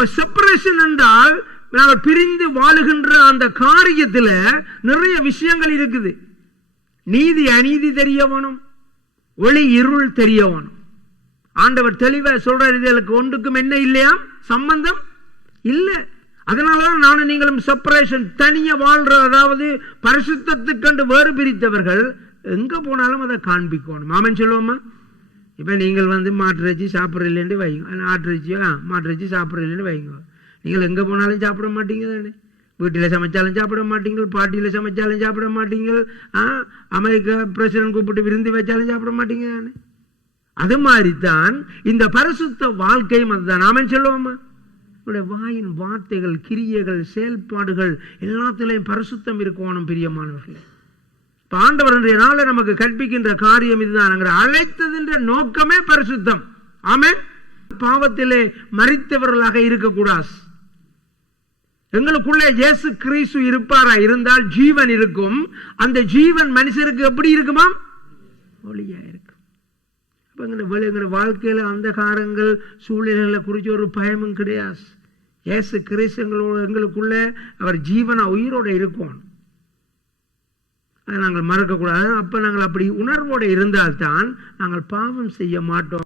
அப்ப செப்பரேஷன் என்றால் நாங்கள் பிரிந்து வாழுகின்ற அந்த காரியத்தில் நிறைய விஷயங்கள் இருக்குது. நீதி அநீதி தெரிய வேணும், ஒளி இருள் தெரிய வேணும். ஆண்டவர் தெளிவா சொல்றாரு, இதுகளுக்கு ஒன்றுக்கும் என்ன இல்லையா சம்பந்தம் இல்லை. அதனாலதான் நானும் நீங்களும் செப்பரேஷன், தனிய வாழ்ற, அதாவது பரிசுத்தத்துக்கண்டு வேறு பிரித்தவர்கள் எங்க போனாலும் அதை காண்பிக்கணும். மாமன் சொல்லுவோமா? இப்ப நீங்கள் மாட்டிறைச்சி சாப்பிட்றீங்களேன்னு வைங்க, மாட்டிறைச்சி சாப்பிட்றீங்களேன்னு வைங்க, நீங்கள் எங்க போனாலும் சாப்பிட மாட்டீங்க தானே. வீட்டில் சமைச்சாலும் சாப்பிட மாட்டீங்க, பாட்டியில் சமைச்சாலும் சாப்பிட மாட்டீங்க, அமெரிக்கா பிரசிடன்ட் கூப்பிட்டு விருந்து வச்சாலும் சாப்பிட மாட்டீங்க தானே. அது மாதிரிதான் இந்த பரிசுத்த வாழ்க்கையும் அதுதான். நாமன் சொல்லுவோமா? வாயின் வார்த்தைகள், கிரியைகள், செயல்பாடுகள் எல்லாத்திலையும் பரிசுத்தம் இருக்கணும் பிரியமானவர்களே. ஆண்டவர் இன்றைய நாள நமக்கு கற்பிக்கின்ற காரியம் இதுதான். அழைத்ததின்ற நோக்கமே பரிசுத்தம். ஆமென். பாவத்திலே மரித்தவர்களாக இருக்கக்கூடாது. எங்களுக்குள்ளே இயேசு கிறிஸ்து இருப்பாரா இருந்தால் ஜீவன் இருக்கும். அந்த ஜீவன் மனுஷருக்கு எப்படி இருக்குமா? ஒளியா இருக்கும். வாழ்க்கையில அந்த காரங்கள் சூழ்நிலைகளை குறித்து ஒரு பயமும் கிடையாது. இயேசு கிறிஸ்து எங்களுக்குள்ள அவர் ஜீவன உயிரோட இருக்கும். நாங்கள் மறக்க கூடாது. அப்ப நாங்கள் அப்படி உணர்வோடு இருந்தால்தான் நாங்கள் பாவம் செய்ய மாட்டோம்.